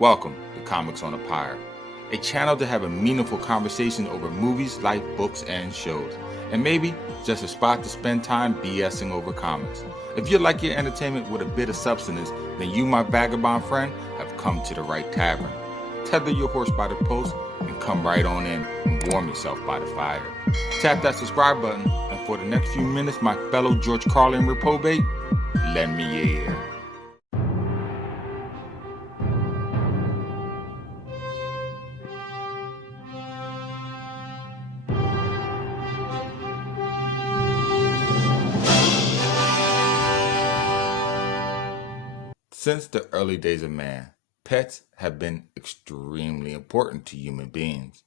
Welcome to Comics on a Pyre, a channel to have a meaningful conversation over movies, life, books, and shows, and maybe just a spot to spend time BSing over comics. If you like your entertainment with a bit of substance, then you, my vagabond friend, have come to the right tavern. Tether your horse by the post and come right on in and warm yourself by the fire. Tap that subscribe button, and for the next few minutes, my fellow George Carlin reprobate, lend me your ear. Since the early days of man, pets have been extremely important to human beings.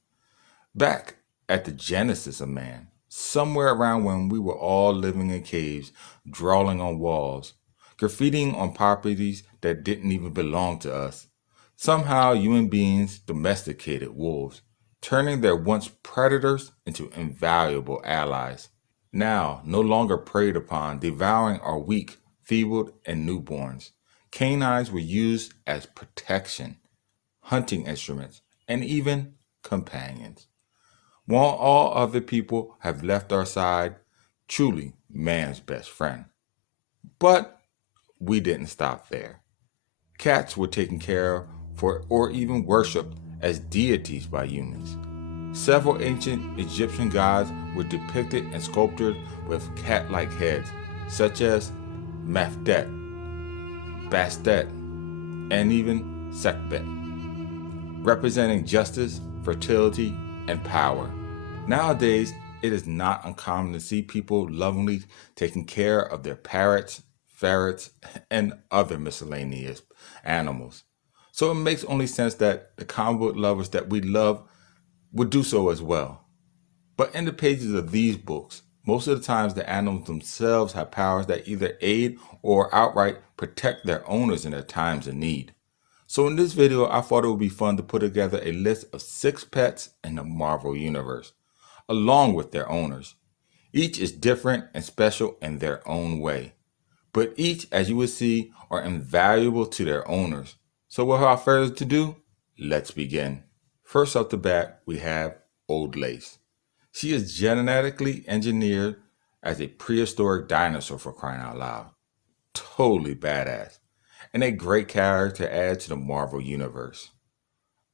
Back at the genesis of man, somewhere around when we were all living in caves, drawing on walls, graffitiing on properties that didn't even belong to us, somehow human beings domesticated wolves, turning their once predators into invaluable allies. Now, no longer preyed upon, devouring our weak, feeble, and newborns. Canines were used as protection, hunting instruments, and even companions. While all other people have left our side, truly man's best friend. But we didn't stop there. Cats were taken care of for or even worshipped as deities by humans. Several ancient Egyptian gods were depicted and sculptured with cat-like heads, such as Mafdet, Bastet, and even Sekbet, representing justice, fertility, and power. Nowadays, it is not uncommon to see people lovingly taking care of their parrots, ferrets, and other miscellaneous animals. So it makes only sense that the comic book lovers that we love would do so as well. But in the pages of these books, most of the times the animals themselves have powers that either aid or outright protect their owners in their times of need. So in this video, I thought it would be fun to put together a list of 6 pets in the Marvel Universe, along with their owners. Each is different and special in their own way, but each, as you will see, are invaluable to their owners. So without further ado, let's begin. First off the bat, we have Old Lace. She is genetically engineered as a prehistoric dinosaur, for crying out loud. Totally badass, and a great character to add to the Marvel Universe.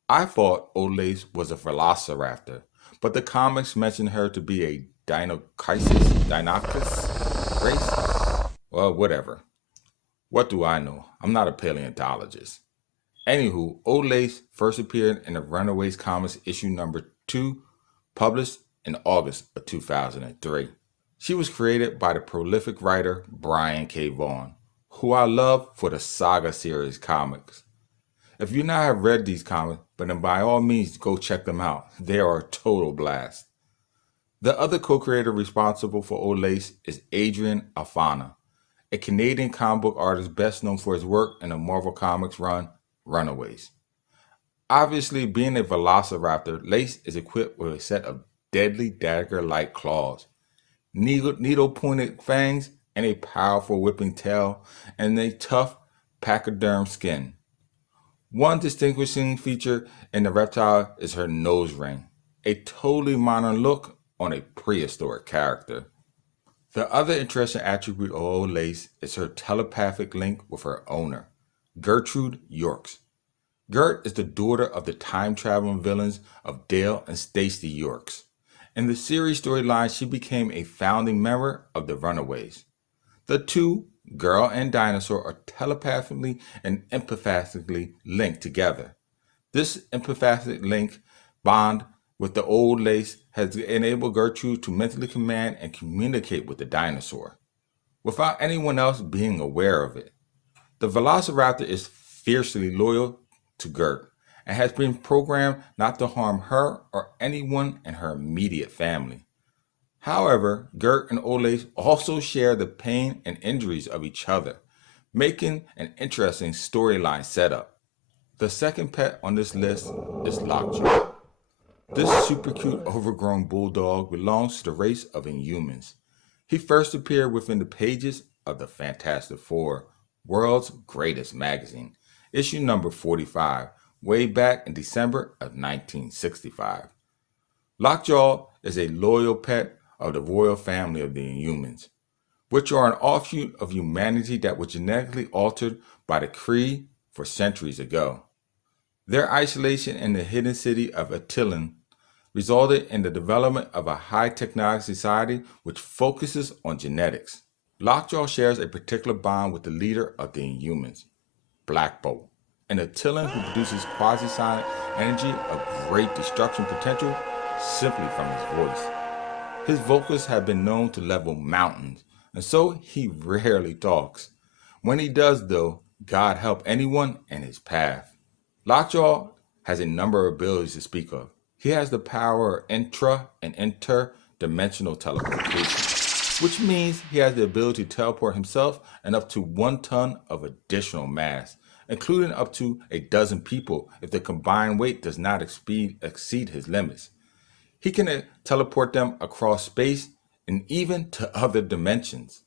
I thought Old Lace was a velociraptor, but the comics mention her to be a Dinocus race? Well, whatever. What do I know? I'm not a paleontologist. Anywho, Old Lace first appeared in the Runaways Comics issue number 2, published in August of 2003. She was created by the prolific writer Brian K. Vaughan, who I love for the Saga series comics. If you not have read these comics, but then by all means go check them out. They are a total blast. The other co-creator responsible for Old Lace is Adrian Alphona, a Canadian comic book artist best known for his work in the Marvel Comics run Runaways. Obviously, being a velociraptor, Lace is equipped with a set of deadly dagger-like claws, needle-pointed fangs, and a powerful whipping tail, and a tough pachyderm skin. One distinguishing feature in the reptile is her nose ring, a totally modern look on a prehistoric character. The other interesting attribute of Old Lace is her telepathic link with her owner, Gertrude Yorks. Gert is the daughter of the time-traveling villains of Dale and Stacy Yorks. In the series storyline, she became a founding member of the Runaways. The two, Girl and Dinosaur, are telepathically and empathically linked together. This empathic link bond with the Old Lace has enabled Gertrude to mentally command and communicate with the dinosaur, without anyone else being aware of it. The Velociraptor is fiercely loyal to Gert and has been programmed not to harm her or anyone in her immediate family. However, Gert and Old Lace also share the pain and injuries of each other, making an interesting storyline setup. The second pet on this list is Lockjaw. This super cute overgrown bulldog belongs to the race of Inhumans. He first appeared within the pages of the Fantastic Four, World's Greatest Magazine, issue number 45, way back in December of 1965. Lockjaw is a loyal pet of the royal family of the Inhumans, which are an offshoot of humanity that was genetically altered by the Kree for centuries ago. Their isolation in the hidden city of Attilan resulted in the development of a high technology society which focuses on genetics. Lockjaw shares a particular bond with the leader of the Inhumans, Black Bolt, an Attilan who produces quasi-sonic energy of great destruction potential simply from his voice. His vocals have been known to level mountains, and so he rarely talks. When he does, though, God help anyone in his path. Lockjaw has a number of abilities to speak of. He has the power of intra and interdimensional teleportation, which means he has the ability to teleport himself and up to 1 ton of additional mass, including up to a dozen people if the combined weight does not exceed his limits. He can teleport them across space and even to other dimensions.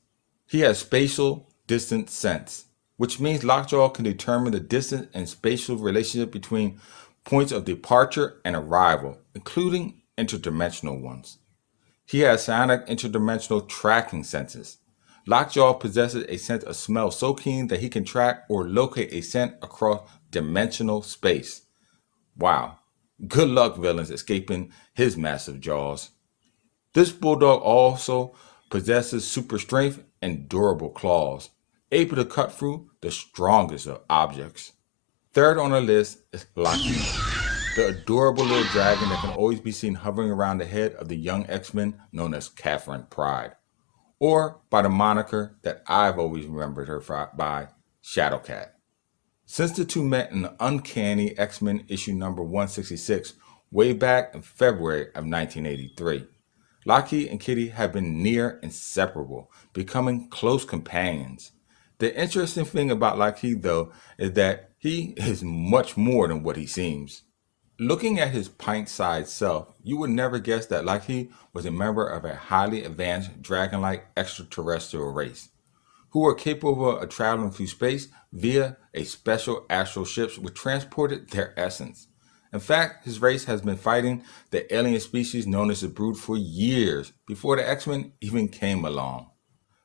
He has spatial distance sense, which means Lockjaw can determine the distance and spatial relationship between points of departure and arrival, including interdimensional ones. He has sonic interdimensional tracking senses. Lockjaw possesses a sense of smell so keen that he can track or locate a scent across dimensional space. Wow. Good luck, villains, escaping his massive jaws. This bulldog also possesses super strength and durable claws, able to cut through the strongest of objects. Third on the list is Lockjaw, the adorable little dragon that can always be seen hovering around the head of the young X-Men known as Catherine Pride, or by the moniker that I've always remembered her by, Shadowcat. Since the two met in the Uncanny X-Men issue number 166 way back in February of 1983, Lockheed and Kitty have been near inseparable, becoming close companions. The interesting thing about Lockheed, though, is that he is much more than what he seems. Looking at his pint-sized self, you would never guess that Lockheed was a member of a highly advanced dragon-like extraterrestrial race, who were capable of traveling through space via a special astral ship which transported their essence. In fact, his race has been fighting the alien species known as the Brood for years before the X-Men even came along.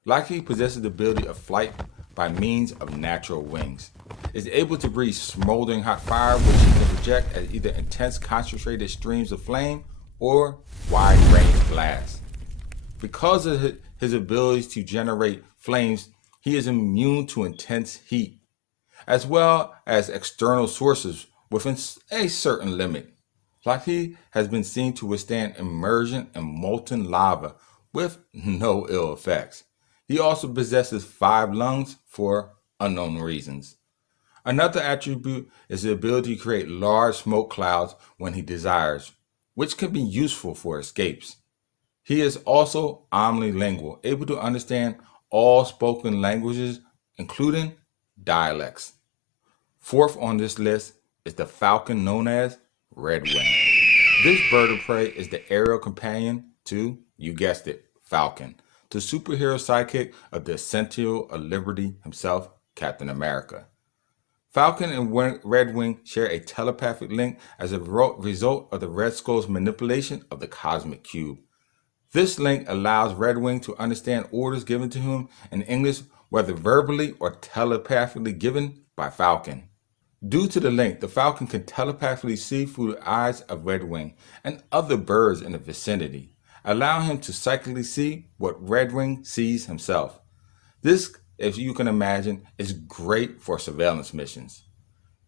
Lockheed possesses the ability of flight by means of natural wings, is able to breathe smoldering hot fire which he can project as either intense concentrated streams of flame or wide-range blasts. Because of his abilities to generate flames, he is immune to intense heat, as well as external sources within a certain limit. Lockheed has been seen to withstand immersion in molten lava with no ill effects. He also possesses 5 lungs for unknown reasons. Another attribute is the ability to create large smoke clouds when he desires, which can be useful for escapes. He is also omnilingual, able to understand all spoken languages, including dialects. Fourth on this list is the falcon known as Redwing. This bird of prey is the aerial companion to, you guessed it, Falcon, the superhero sidekick of the Sentinel of Liberty himself, Captain America. Falcon and Redwing share a telepathic link as a result of the Red Skull's manipulation of the cosmic cube. This link allows Redwing to understand orders given to him in English, whether verbally or telepathically given by Falcon. Due to the link, the Falcon can telepathically see through the eyes of Redwing and other birds in the vicinity, allowing him to psychically see what Redwing sees himself. This, as you can imagine, is great for surveillance missions.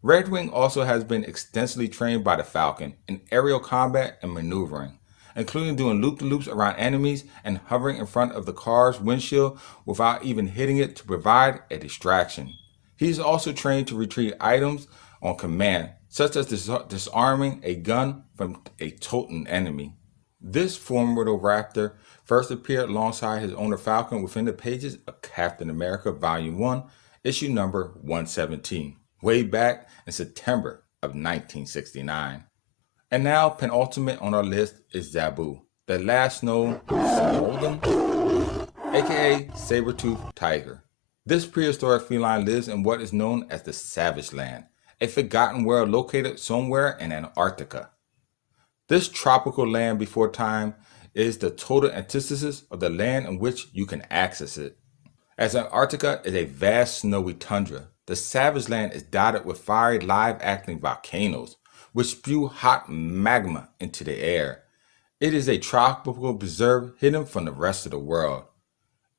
Redwing also has been extensively trained by the Falcon in aerial combat and maneuvering, including doing loop-de-loops around enemies and hovering in front of the car's windshield without even hitting it to provide a distraction. He's also trained to retrieve items on command, such as disarming a gun from a totem enemy. This formidable raptor first appeared alongside his owner Falcon within the pages of Captain America Volume 1, issue number 117, way back in September of 1969. And now, penultimate on our list is Zaboo, the last known Smolden, aka Saber-toothed Tiger. This prehistoric feline lives in what is known as the Savage Land, a forgotten world located somewhere in Antarctica. This tropical land before time is the total antithesis of the land in which you can access it. As Antarctica is a vast snowy tundra, the savage land is dotted with fiery live-acting volcanoes, which spew hot magma into the air. It is a tropical preserve hidden from the rest of the world.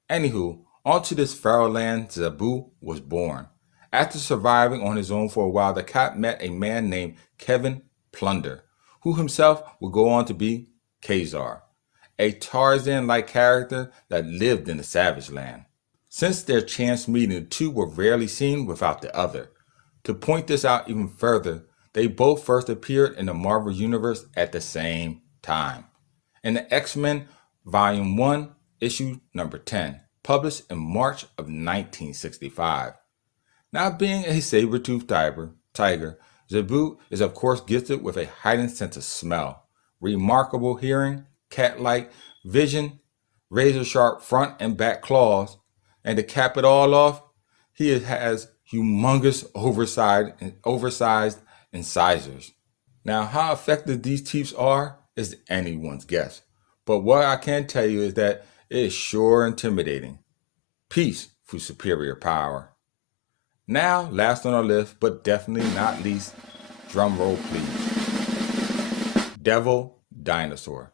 Anywho, onto this feral land Zaboo was born. After surviving on his own for a while, the cat met a man named Kevin Plunder, who himself would go on to be Kazar, a Tarzan-like character that lived in the savage land. Since their chance meeting, the two were rarely seen without the other. To point this out even further, they both first appeared in the Marvel Universe at the same time. In the X-Men Volume 1, issue number 10, published in March of 1965. Now, being a saber-toothed tiger, Zaboo is of course gifted with a heightened sense of smell, remarkable hearing, cat-like vision, razor-sharp front and back claws, and to cap it all off, he has humongous oversized incisors. Now, how effective these teeth are is anyone's guess, but what I can tell you is that it is sure intimidating. Peace through superior power. Now, last on our list, but definitely not least, drum roll please. Devil Dinosaur.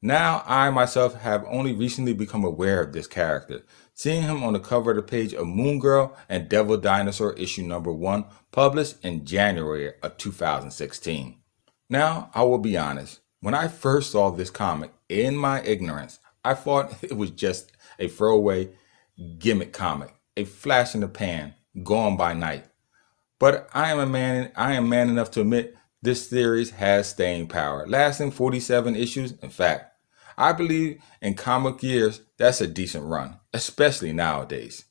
Now, I myself have only recently become aware of this character, seeing him on the cover of the page of Moon Girl and Devil Dinosaur issue number 1, published in January of 2016. Now, I will be honest, when I first saw this comic, in my ignorance, I thought it was just a throwaway gimmick comic, a flash in the pan, gone by night. But I am man enough to admit this series has staying power, lasting 47 issues. In fact, I believe in comic years, that's a decent run, especially nowadays.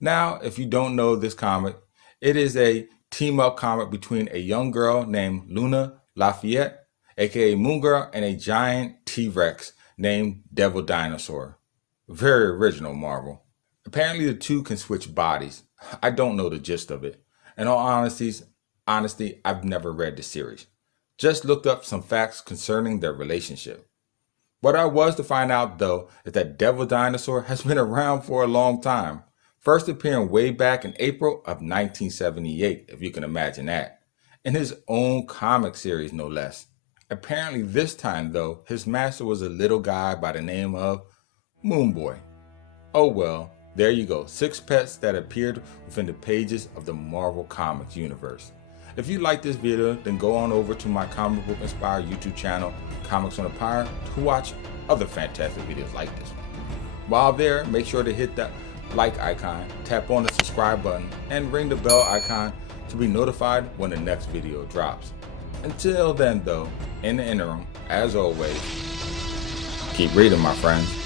Now, if you don't know this comic, it is a team-up comic between a young girl named Luna Lafayette, aka Moon Girl, and a giant T-Rex named Devil Dinosaur. Very original, Marvel. Apparently the two can switch bodies. I don't know the gist of it. In all honesty, I've never read the series. Just looked up some facts concerning their relationship. What I was to find out, though, is that Devil Dinosaur has been around for a long time, first appearing way back in April of 1978, if you can imagine that, in his own comic series, no less. Apparently this time, though, his master was a little guy by the name of Moon Boy. Oh well, there you go, 6 pets that appeared within the pages of the Marvel Comics universe. If you like this video, then go on over to my comic book inspired YouTube channel, Comics on the Pyre, to watch other fantastic videos like this one. While there, make sure to hit that like icon, tap on the subscribe button, and ring the bell icon to be notified when the next video drops. Until then though, in the interim, as always, keep reading, my friends.